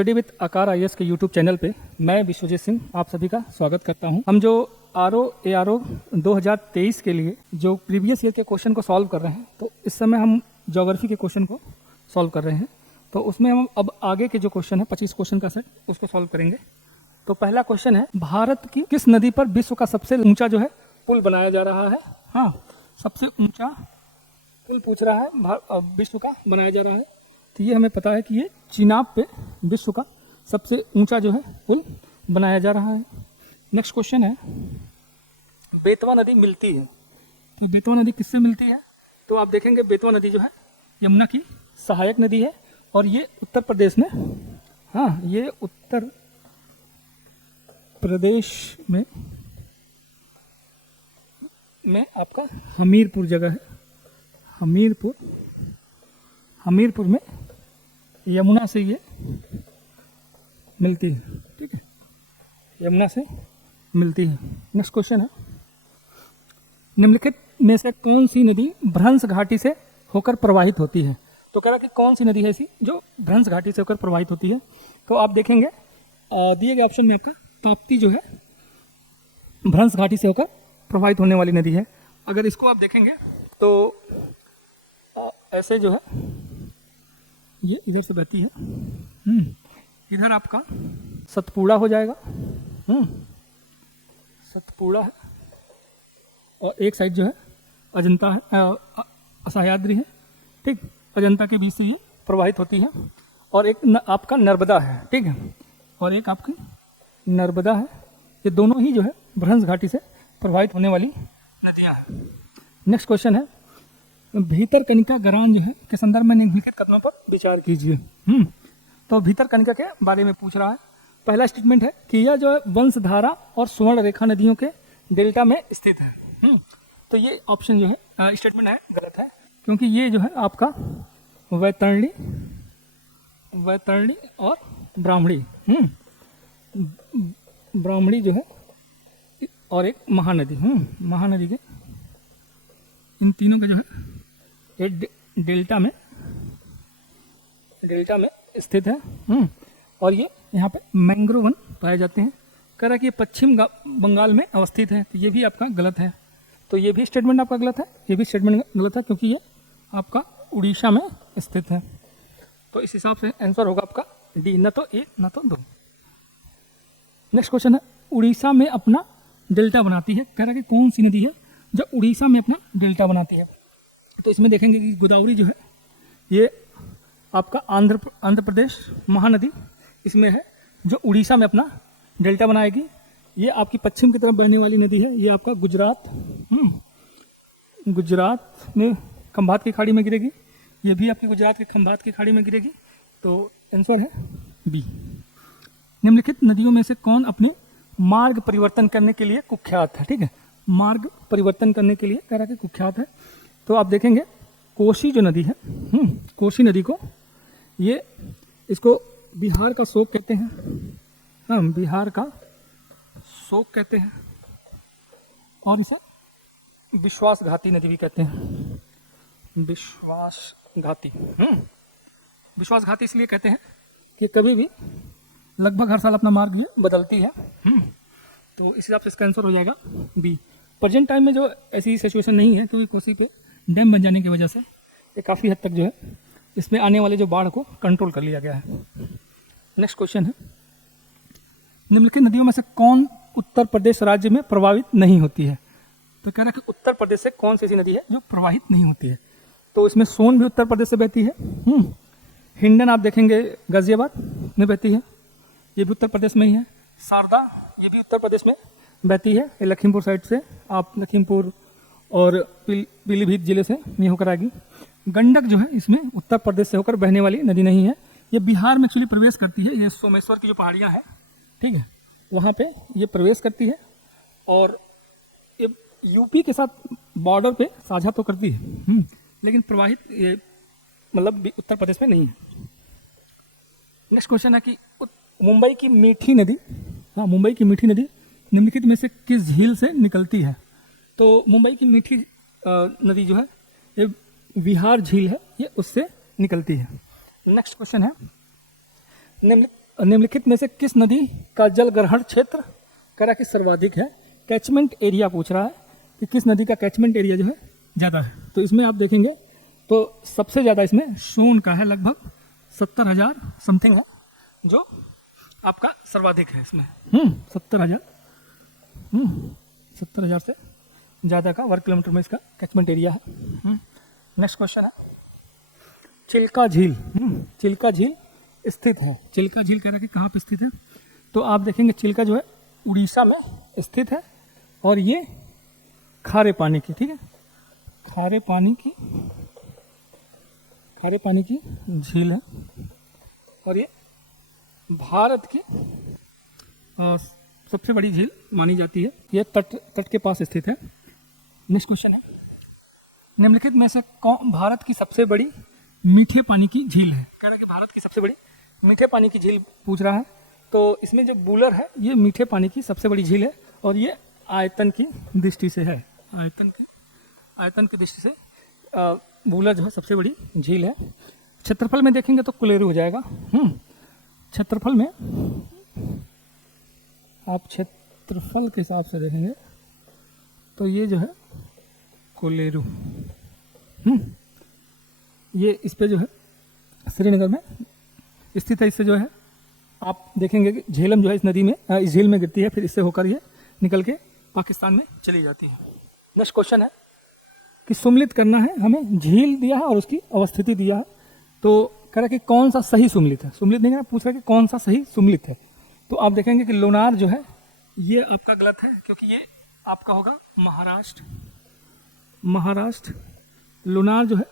Study with आकार IAS के YouTube channel पे मैं विश्वजीत सिंह आप सभी का स्वागत करता हूं। हम जो ARO 2023 के लिए जो प्रीवियस ईयर के क्वेश्चन को सॉल्व कर रहे हैं, तो इस समय हम ज्योग्राफी के क्वेश्चन को सॉल्व कर रहे हैं। तो उसमें हम अब आगे के जो क्वेश्चन है 25 क्वेश्चन का सेट उसको सॉल्व करेंगे। तो पहला क्वेश्चन है, भारत की किस नदी पर विश्व का सबसे ऊंचा जो है पुल बनाया जा रहा है? हाँ, सबसे ऊंचा पुल पूछ रहा है, विश्व का बनाया जा रहा है। तो ये हमें पता है कि ये चिनाब पे विश्व का सबसे ऊंचा जो है पुल बनाया जा रहा है। नेक्स्ट क्वेश्चन है, बेतवा नदी मिलती है, तो बेतवा नदी किससे मिलती है? तो आप देखेंगे बेतवा नदी जो है यमुना की सहायक नदी है और ये उत्तर प्रदेश में, हाँ ये उत्तर प्रदेश में आपका हमीरपुर जगह है। हमीरपुर में यमुना से ये मिलती है, ठीक है, यमुना से मिलती है। नेक्स्ट क्वेश्चन है, निम्नलिखित में से कौन सी नदी भ्रंश घाटी से होकर प्रवाहित होती है? तो कह रहा कि कौन सी नदी है ऐसी जो भ्रंश घाटी से होकर प्रवाहित होती है? तो आप देखेंगे दिए गए ऑप्शन में आपका ताप्ती जो है भ्रंश घाटी से होकर प्रवाहित होने वाली नदी है। अगर इसको आप देखेंगे तो ऐसे जो है ये इधर से बहती है, इधर आपका सतपुड़ा हो जाएगा, सतपुड़ा है, और एक साइड जो है अजंता है, असह्याद्री है, ठीक, अजंता के बीच से ये प्रवाहित होती है। और एक आपका नर्मदा है, ठीक है, और एक आपकी नर्मदा है। ये दोनों ही जो है भ्रंश घाटी से प्रवाहित होने वाली नदियाँ हैं। नेक्स्ट क्वेश्चन है, भीतरकनिका गरान जो है के संदर्भ में निम्नलिखित कथनों पर विचार कीजिए। तो भीतरकनिका के बारे में पूछ रहा है। पहला स्टेटमेंट है कि यह जो है वंशधारा और स्वर्ण रेखा नदियों के डेल्टा में स्थित है। तो ये ऑप्शन जो है स्टेटमेंट है गलत है, क्योंकि ये जो है आपका वैतरणी और ब्राह्मणी, ब्राह्मणी जो है और एक महानदी, महानदी के इन तीनों का जो है डेल्टा में स्थित है। और ये यहाँ पे मैंग्रोव वन पाए जाते हैं। कह रहा है कि ये पश्चिम बंगाल में अवस्थित है, तो ये भी आपका गलत है। तो ये भी स्टेटमेंट आपका गलत है, ये भी स्टेटमेंट गलत है, क्योंकि ये आपका उड़ीसा में स्थित है। तो इस हिसाब से आंसर होगा आपका डी, न तो ए न तो दो। नेक्स्ट क्वेश्चन है, उड़ीसा में अपना डेल्टा बनाती है। कह रहा है कि कौन सी नदी है जो उड़ीसा में अपना डेल्टा बनाती है? तो इसमें देखेंगे कि गोदावरी जो है ये आपका आंध्र प्रदेश महानदी इसमें है जो उड़ीसा में अपना डेल्टा बनाएगी। ये आपकी पश्चिम की तरफ बहने वाली नदी है, ये आपका गुजरात में खंभात की खाड़ी में गिरेगी। ये भी आपकी गुजरात के खंभात की खाड़ी में गिरेगी। तो आंसर है बी। निम्नलिखित नदियों में से कौन अपने मार्ग परिवर्तन करने के लिए कुख्यात है? ठीक है, मार्ग परिवर्तन करने के लिए कह रहा है कि कुख्यात है। तो आप देखेंगे कोसी जो नदी है, कोसी नदी को ये इसको बिहार का शोक कहते हैं, हाँ बिहार का शोक कहते हैं, और इसे विश्वासघाती नदी भी कहते हैं। विश्वासघाती विश्वासघाती इसलिए कहते हैं कि कभी भी लगभग हर साल अपना मार्ग ये बदलती है। तो इस हिसाब से इसका आंसर हो जाएगा बी। प्रेजेंट टाइम में जो ऐसी सिचुएशन नहीं है, क्योंकि कोसी पे डैम बन जाने की वजह से ये काफ़ी हद तक जो है इसमें आने वाले जो बाढ़ को कंट्रोल कर लिया गया है। नेक्स्ट क्वेश्चन है, निम्नलिखित नदियों में से कौन उत्तर प्रदेश राज्य में प्रभावित नहीं होती है? तो कह रहा है कि उत्तर प्रदेश से कौन सी ऐसी नदी है जो प्रवाहित नहीं होती है? तो इसमें सोन भी उत्तर प्रदेश से बहती है, हिंडन आप देखेंगे गाजियाबाद में बहती है, ये भी उत्तर प्रदेश में ही है। शारदा ये भी उत्तर प्रदेश में बहती है, ये लखीमपुर साइड से, आप लखीमपुर और पीलीभीत जिले से ये होकर आएगी। गंडक जो है इसमें उत्तर प्रदेश से होकर बहने वाली नदी नहीं है, ये बिहार में एक्चुअली प्रवेश करती है। ये सोमेश्वर की जो पहाड़ियाँ हैं, ठीक है, वहाँ पे ये प्रवेश करती है और ये यूपी के साथ बॉर्डर पे साझा तो करती है, लेकिन प्रवाहित ये मतलब उत्तर प्रदेश में नहीं है। नेक्स्ट क्वेश्चन है कि मुंबई की मीठी नदी, हाँ मुंबई की मीठी नदी निम्नलिखित में से किस झील से निकलती है? तो मुंबई की मीठी नदी जो है ये विहार झील है, ये उससे निकलती है। नेक्स्ट क्वेश्चन है, निम्नलिखित में से किस नदी का जल ग्रहण क्षेत्र कह रहा है कि सर्वाधिक है। कैचमेंट एरिया पूछ रहा है कि किस नदी का कैचमेंट एरिया जो है ज़्यादा है। तो इसमें आप देखेंगे तो सबसे ज़्यादा इसमें सोन का है, लगभग 70,000 समथिंग है जो आपका सर्वाधिक है इसमें। 70,000 से ज़्यादा का वर्ग किलोमीटर में इसका कैचमेंट एरिया है। नेक्स्ट क्वेश्चन है चिल्का झील। चिल्का झील स्थित है। चिल्का झील कह रहा है कि कहाँ पे स्थित है। तो आप देखेंगे चिल्का जो है उड़ीसा में स्थित है और ये खारे पानी की, ठीक है, खारे पानी की झील है और ये भारत की सबसे बड़ी झील मानी जाती है। ये तट के पास स्थित है। नेक्स्ट क्वेश्चन है निम्नलिखित में से कौन भारत की सबसे बड़ी मीठे पानी की झील है। कह रहा है कि भारत की सबसे बड़ी मीठे पानी की झील पूछ रहा है। तो इसमें जो बूलर है ये मीठे पानी की सबसे बड़ी झील है और ये आयतन की दृष्टि से है। आयतन की दृष्टि से बूलर जो है सबसे बड़ी झील है। क्षेत्रफल में देखेंगे तो कुलेरू हो जाएगा। क्षेत्रफल में आप क्षेत्रफल के हिसाब से देखेंगे तो ये जो है कोलेरू, ये इस पे जो है श्रीनगर में स्थित है। इससे जो है आप देखेंगे कि झेलम जो है इस नदी में, इस झील में गिरती है, फिर इससे होकर ये निकल के पाकिस्तान में चली जाती है। नेक्स्ट क्वेश्चन है कि सुम्मिलित करना है, हमें झील दिया है और उसकी अवस्थिति दिया है। तो कह रहा है कि कौन सा सही सुम्मिलित है। सुम्मिलित नहीं, पूछ रहा है कि कौन सा सही सुम्मिलित है। तो आप देखेंगे कि लोनार जो है ये आपका गलत है क्योंकि ये आपका होगा महाराष्ट्र। लोनार जो है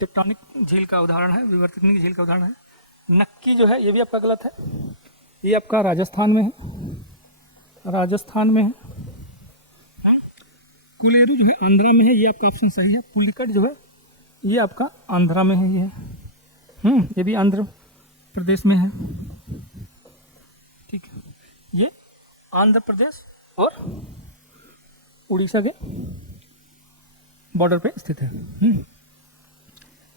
टेक्टोनिक झील का उदाहरण है, विवर्तनिक झील का उदाहरण है। नक्की जो है ये भी आपका गलत है, ये आपका राजस्थान में है। कुलेरू जो है आंध्रा में है, ये आपका ऑप्शन सही है। पुलिकट जो है ये आपका आंध्रा में है, ये भी आंध्र प्रदेश में है, ठीक है। ये आंध्र प्रदेश और उड़ीसा के बॉर्डर पे स्थित है।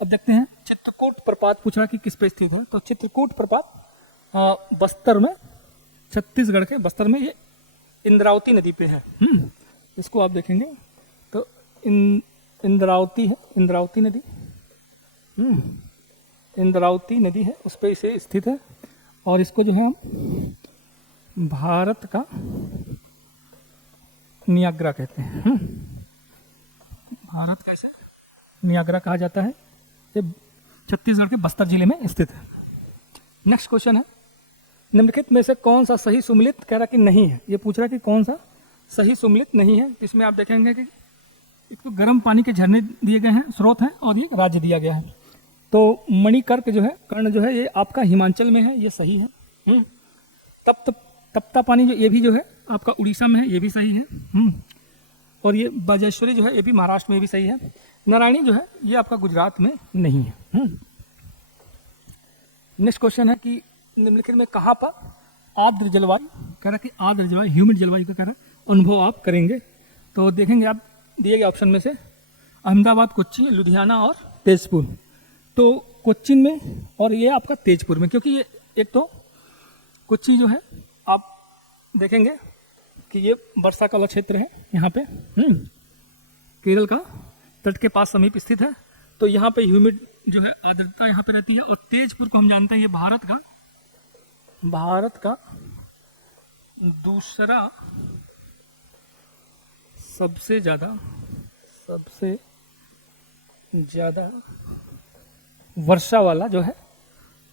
अब देखते हैं चित्रकूट प्रपात पूछ रहा कि किस पे स्थित है। तो चित्रकूट प्रपात बस्तर में, छत्तीसगढ़ के बस्तर में, ये इंद्रावती नदी पे है। इसको आप देखेंगे तो इंद्रावती है, इंद्रावती नदी है, उस पे इसे स्थित है। और इसको जो है हम भारत का नियाग्रा कहते हैं। भारत का इसे नियाग्रा कहा जाता है। ये छत्तीसगढ़ के बस्तर जिले में स्थित है। नेक्स्ट क्वेश्चन है निम्नलिखित में से कौन सा सही सुम्मिलित, कह रहा कि नहीं है। ये पूछ रहा कि कौन सा सही सुम्मिलित नहीं है। इसमें आप देखेंगे कि इसको गर्म पानी के झरने दिए गए हैं, स्रोत हैं, और ये राज्य दिया गया है। तो मणिकर्क जो है, कर्ण जो है, ये आपका हिमाचल में है, ये सही है। तप्ता पानी जो, ये भी जो है आपका उड़ीसा में है, ये भी सही है। और ये बाजेश्वरी जो है ये भी महाराष्ट्र में भी सही है। नारायणी जो है ये आपका गुजरात में नहीं है। नेक्स्ट क्वेश्चन है कि निम्नलिखित में कहाँ पर आर्द्र जलवायु, कह रहा कि आर्द्र जलवायु, ह्यूमिड जलवायु का कह रहा अनुभव आप करेंगे। तो देखेंगे आप दिए गए ऑप्शन में से अहमदाबाद, कोच्चि, लुधियाना और तेजपुर। तो कोच्चिन में और ये आपका तेजपुर में, क्योंकि ये एक तो कोच्चि जो है आप देखेंगे कि ये वर्षा का क्षेत्र है, यहाँ पे केरल का तट के पास समीप स्थित है। तो यहाँ पे ह्यूमिड जो है आर्द्रता यहाँ पे रहती है। और तेजपुर को हम जानते हैं ये भारत का दूसरा सबसे ज़्यादा वर्षा वाला जो है,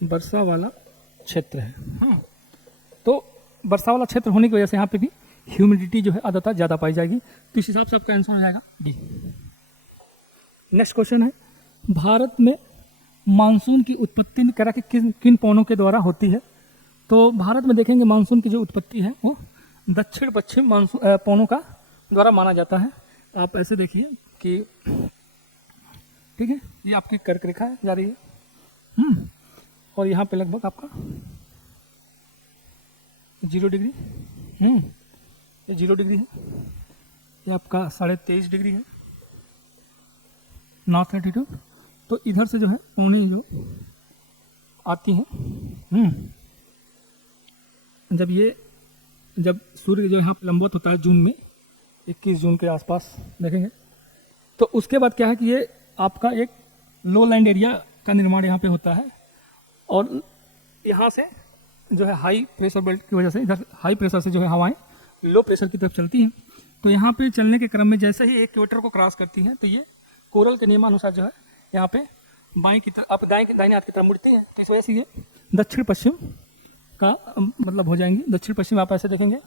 वर्षा वाला क्षेत्र है। तो वर्षा वाला क्षेत्र होने की वजह से यहाँ पे भी ह्यूमिडिटी जो है आर्द्रता ज़्यादा पाई जाएगी। तो इस हिसाब से आपका आंसर हो जाएगा डी। नेक्स्ट क्वेश्चन है भारत में मानसून की उत्पत्ति कह रहा कि किन पवनों के द्वारा होती है। तो भारत में देखेंगे मानसून की जो उत्पत्ति है वो दक्षिण पश्चिम मानसून पवनों का द्वारा माना जाता है। आप ऐसे देखिए कि ठीक है, ये आपकी कर्क रेखा है जा रही है, और यहाँ पे लगभग आपका 0 डिग्री, ये 0 डिग्री है, ये आपका 23.5 डिग्री है नॉर्थ लैटिट्यूड। तो इधर से जो है पौनी जो आती है जब सूर्य जो यहाँ पे लंबवत होता है जून में, 21 जून के आसपास देखेंगे, तो उसके बाद क्या है कि ये आपका एक लो लैंड एरिया का निर्माण यहाँ पे होता है, और यहाँ से जो है हाई प्रेशर बेल्ट की वजह से इधर हाई प्रेशर से जो है हवाएं लो प्रेशर की तरफ चलती हैं। तो यहाँ पे चलने के क्रम में जैसे ही इक्वेटर को क्रॉस करती हैं तो ये कोरल के नियमानुसार जो है यहाँ पे बाएं की तरफ, आप दाहिने हाथ की तरफ मुड़ती है। तो इस वजह से ये दक्षिण पश्चिम का मतलब हो जाएंगी। दक्षिण पश्चिम आप ऐसे देखेंगे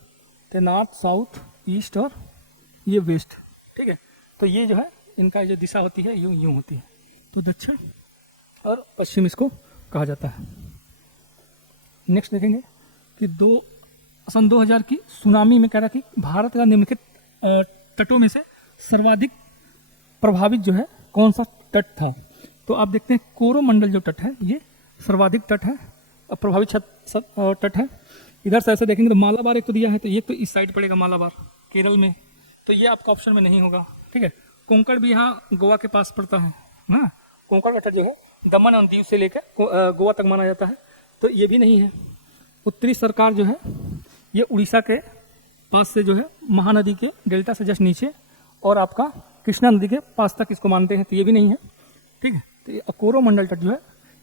तो नॉर्थ, साउथ, ईस्ट और ये वेस्ट, ठीक है। तो ये जो है इनका जो दिशा होती है यूं होती है। तो दक्षिण और पश्चिम इसको कहा जाता है। नेक्स्ट देखेंगे कि सन 2000 की सुनामी में कह रहा कि भारत का निम्नलिखित तटों में से सर्वाधिक प्रभावित जो है कौन सा तट था। तो आप देखते हैं कोरोमंडल जो तट है ये सर्वाधिक तट है, प्रभावित तट है। इधर से ऐसे देखेंगे तो मालाबार एक तो दिया है, तो ये तो इस साइड पड़ेगा मालाबार केरल में, तो ये आपका ऑप्शन में नहीं होगा, ठीक है। कोंकण भी यहाँ गोवा के पास पड़ता है, हाँ। कोंकण तट जो है दमन और दीव से लेकर गोवा तक माना जाता है, तो ये भी नहीं है। उत्तरी सरकार जो है ये उड़ीसा के पास से जो है महानदी के डेल्टा से जस्ट नीचे और आपका कृष्णा नदी के पास तक इसको मानते हैं, तो ये भी नहीं है, ठीक है। तो ये कोरोमंडल तट जो है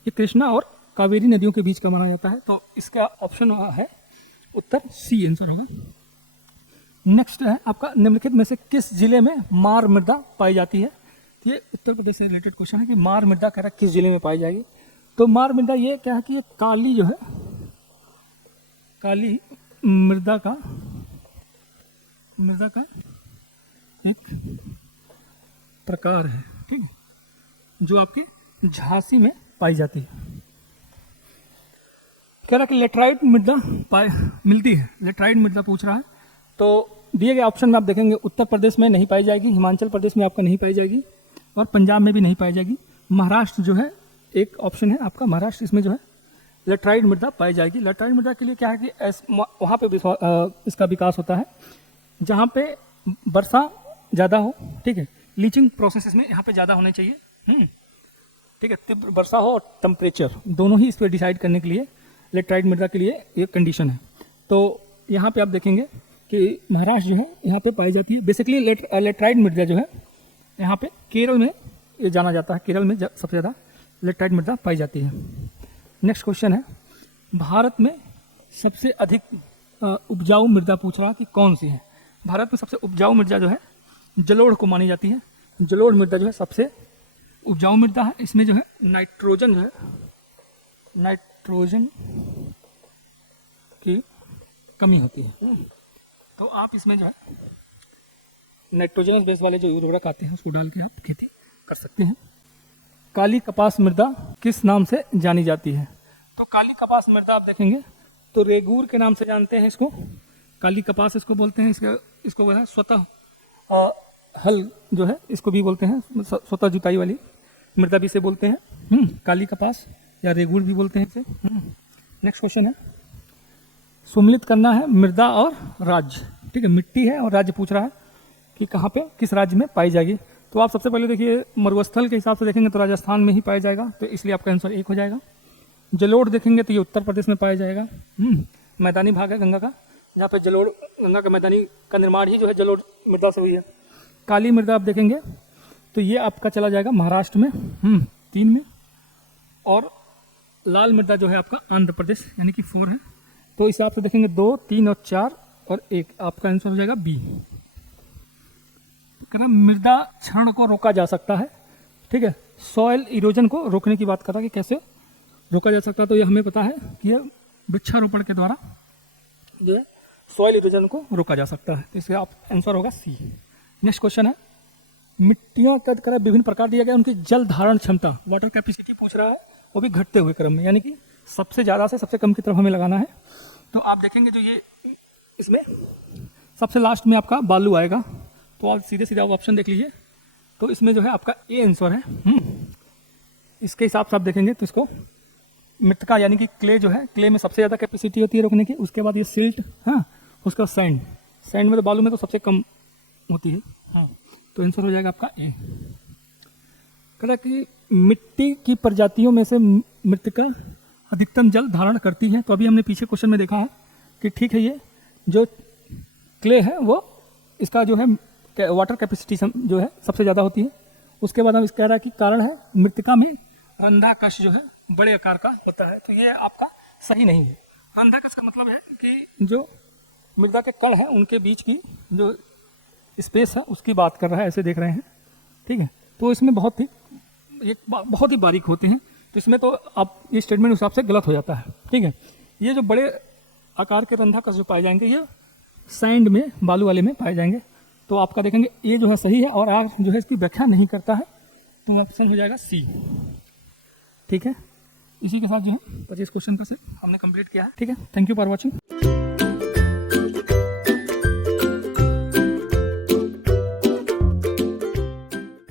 ये कृष्णा और कावेरी नदियों के बीच का माना जाता है। तो इसका ऑप्शन है उत्तर सी आंसर होगा। नेक्स्ट है आपका निम्नलिखित में से किस जिले में मार मृदा पाई जाती है। ये उत्तर प्रदेश से रिलेटेड क्वेश्चन है कि मार मृदा कह रहा है किस जिले में पाई जाएगी। तो मार मृदा ये क्या है कि ये काली जो है काली मृदा का एक प्रकार है, ठीक है, जो आपकी झांसी में पाई जाती है। कह रहा है कि लेटराइट मृदा मिलती है, लेटराइट मृदा पूछ रहा है। तो दिए गए ऑप्शन में आप देखेंगे उत्तर प्रदेश में नहीं पाई जाएगी, हिमाचल प्रदेश में आपका नहीं पाई जाएगी और पंजाब में भी नहीं पाई जाएगी। महाराष्ट्र जो है एक ऑप्शन है आपका, महाराष्ट्र, इसमें जो है लेटराइट मृदा पाई जाएगी। लेटराइट मृदा के लिए क्या है कि वहाँ पे इसका विकास होता है जहाँ पे वर्षा ज़्यादा हो, ठीक है। लीचिंग प्रोसेस इसमें यहाँ पे ज़्यादा होने चाहिए, ठीक है। तीव्र वर्षा हो और टेम्परेचर दोनों ही इस पर डिसाइड करने के लिए लेटराइट मृदा के लिए ये कंडीशन है। तो यहाँ पे आप देखेंगे कि महाराष्ट्र जो है यहाँ पे पाई जाती है। बेसिकली लेटराइट मृदा जो है यहाँ पे केरल में ये जाना जाता है, केरल में सबसे ज़्यादा लेटराइट मृदा पाई जाती है। नेक्स्ट क्वेश्चन है भारत में सबसे अधिक उपजाऊ मृदा पूछ रहा कि कौन सी है। भारत में सबसे उपजाऊ मृदा जो है जलोढ़ को मानी जाती है। जलोढ़ मृदा जो है सबसे उपजाऊ मृदा है। इसमें जो है नाइट्रोजन की कमी होती है, तो आप इसमें जो है नाइट्रोजनस बेस वाले जो उर्वरक आते हैं उसको डाल के आप खेती कर सकते हैं। काली कपास मृदा किस नाम से जानी जाती है। तो काली कपास मृदा आप देखेंगे तो रेगूर के नाम से जानते हैं इसको, काली कपास इसको बोलते हैं। इसको वो है स्वतः हल जो है इसको भी बोलते हैं, स्वतः जुताई वाली मृदा भी से बोलते हैं, काली कपास या रेगूर भी बोलते हैं इसे। नेक्स्ट क्वेश्चन है सुमिलित करना है मृदा और राज्य, ठीक है। मिट्टी है और राज्य पूछ रहा है कि कहाँ पे किस राज्य में पाई जाएगी। तो आप सबसे पहले देखिए मरुस्थल के हिसाब से देखेंगे तो राजस्थान में ही पाया जाएगा, तो इसलिए आपका आंसर 1 हो जाएगा। जलोढ़ देखेंगे तो ये उत्तर प्रदेश में पाया जाएगा, मैदानी भाग है गंगा का, जहाँ पे जलोढ़ गंगा का मैदानी का निर्माण ही जो है जलोढ़ मृदा से हुई है। काली मृदा आप देखेंगे तो ये आपका चला जाएगा महाराष्ट्र में 3 में, और लाल मृदा जो है आपका आंध्र प्रदेश यानी कि 4 है। तो इस हिसाब से देखेंगे 2, 3 और 4 और 1, आपका आंसर हो जाएगा बी। मृदा क्षरण को रोका जा सकता है, ठीक है। सॉइल इरोजन को रोकने की बात कर रहा है कि कैसे रोका जा सकता है। तो ये हमें पता है कि यह वृक्षारोपण के द्वारा जो है सॉइल इरोजन को रोका जा सकता है, तो इसका आप आंसर होगा सी। नेक्स्ट क्वेश्चन है मिट्टियों का विभिन्न प्रकार दिया गया, उनकी जल धारण क्षमता वाटर कैपेसिटी पूछ रहा है, वो भी घटते हुए क्रम में, यानी कि सबसे ज़्यादा से सबसे कम की तरफ हमें लगाना है। तो आप देखेंगे जो ये इसमें सबसे लास्ट में आपका बालू आएगा, तो आप सीधे आप ऑप्शन देख लीजिए। तो इसमें जो है आपका ए आंसर है। इसके हिसाब से आप देखेंगे तो इसको मृतिका यानी कि क्ले जो है, क्ले में सबसे ज़्यादा कैपेसिटी होती है रोकने की, उसके बाद ये सिल्ट, हाँ, उसके बाद सैंड में तो बालू में तो सबसे कम होती है, हाँ। तो आंसर हो जाएगा आपका ए। कह रहा कि मिट्टी की प्रजातियों में से मृतिका अधिकतम जल धारण करती है। तो अभी हमने पीछे क्वेश्चन में देखा है कि ठीक है ये जो क्ले है वो इसका जो है वाटर कैपेसिटी जो है सबसे ज़्यादा होती है। उसके बाद हम इस कह रहा है कि कारण है मृतिका में रंध्राकश जो है बड़े आकार का होता है, तो ये आपका सही नहीं है। रंध्राकश का मतलब है कि जो मृदा के कण हैं उनके बीच की जो स्पेस है उसकी बात कर रहा है, ऐसे देख रहे हैं, ठीक है। तो इसमें बहुत ही बारीक होते हैं, तो इसमें तो आप ये स्टेटमेंट हिसाब से गलत हो जाता है, ठीक है। ये जो बड़े आकार के रंध्राकश जो पाए जाएंगे ये सैंड में, बालू वाले में पाए जाएंगे। तो आपका देखेंगे ये जो है सही है और आर जो है इसकी व्याख्या नहीं करता है, तो ऑप्शन हो जाएगा सी, ठीक है। इसी के साथ जो है 25 क्वेश्चन का सेट हमने कंप्लीट किया है, ठीक है। Thank you for watching.